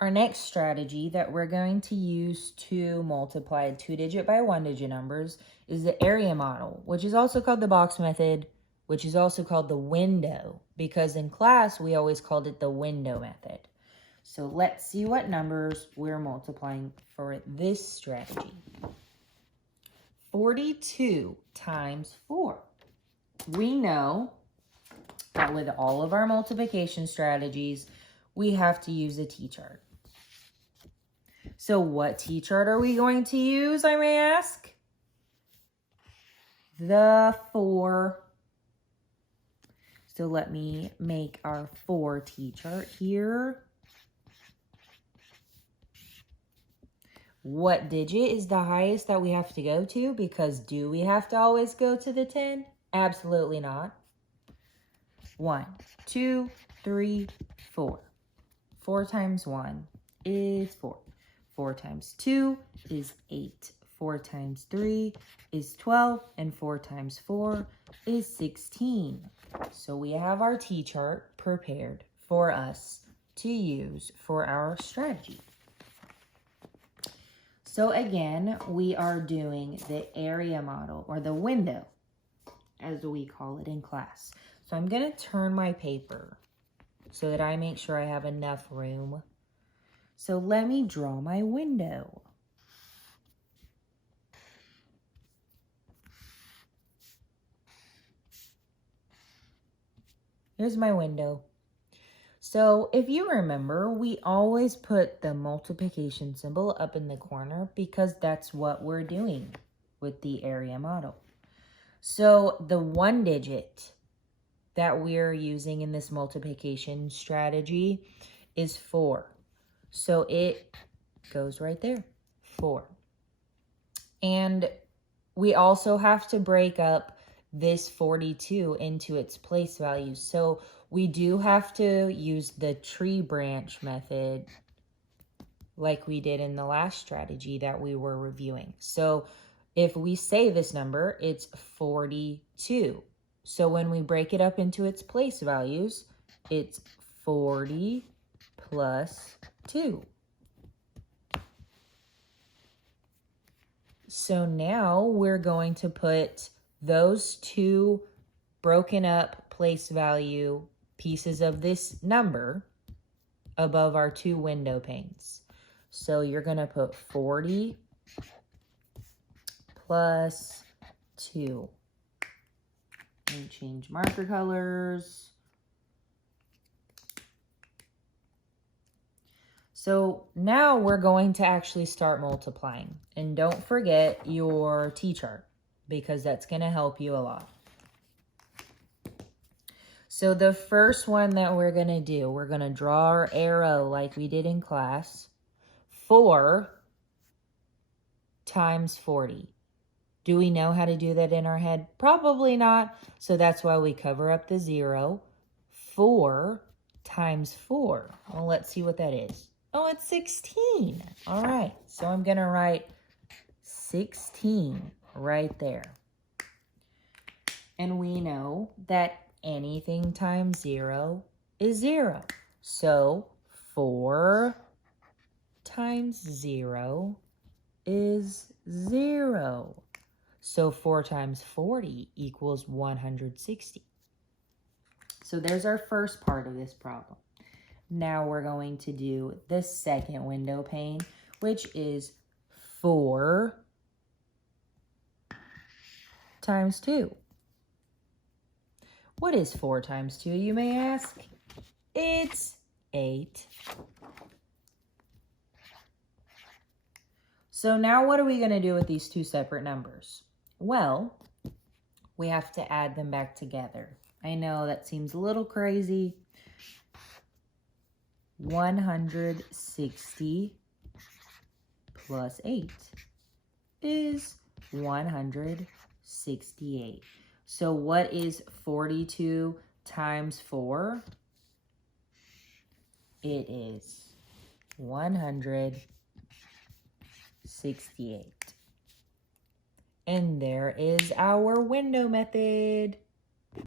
Our next strategy that we're going to use to multiply 2-digit by 1-digit numbers is the area model, which is also called the box method, which is also called the window, because in class we always called it the window method. So let's see what numbers we're multiplying for this strategy. 42 times 4. We know that with all of our multiplication strategies, we have to use a T-chart. So what T-chart are we going to use, I may ask? The 4. So let me make our 4 T-chart here. What digit is the highest that we have to go to? Because do we have to always go to the 10? Absolutely not. 1, 2, 3, 4. 4 times 1 is 4. 4 times 2 is 8. 4 times 3 is 12. And 4 times 4 is 16. So we have our T-chart prepared for us to use for our strategy. So again, we are doing the area model, or the window, as we call it in class. So I'm going to turn my paper so that I make sure I have enough room. So let me draw my window. Here's my window. So if you remember, we always put the multiplication symbol up in the corner because that's what we're doing with the area model. So the 1 digit that we're using in this multiplication strategy is 4. So it goes right there, 4. And we also have to break up this 42 into its place values. So we do have to use the tree branch method like we did in the last strategy that we were reviewing. So if we say this number, it's 42. So when we break it up into its place values, it's 40 plus 2. So now we're going to put those two broken up place value pieces of this number above our 2 window panes. So you're going to put 40 plus 2. Let me change marker colors. So now we're going to actually start multiplying. And don't forget your T-chart, because that's going to help you a lot. So the first one that we're going to do, we're going to draw our arrow like we did in class. 4 times 40. Do we know how to do that in our head? Probably not. So that's why we cover up the 0. 4 times 4. Well, let's see what that is. Oh, it's 16. All right. So I'm going to write 16 right there. And we know that anything times 0 is 0. So 4 times 0 is 0. So 4 times 40 equals 160. So there's our first part of this problem. Now we're going to do the second window pane, which is 4 times 2. What is 4 times 2, you may ask? It's 8. So now what are we going to do with these two separate numbers? Well, we have to add them back together. I know that seems a little crazy. 160 plus 8 is 168. So what is 42 times 4? It is 168. And there is our window method.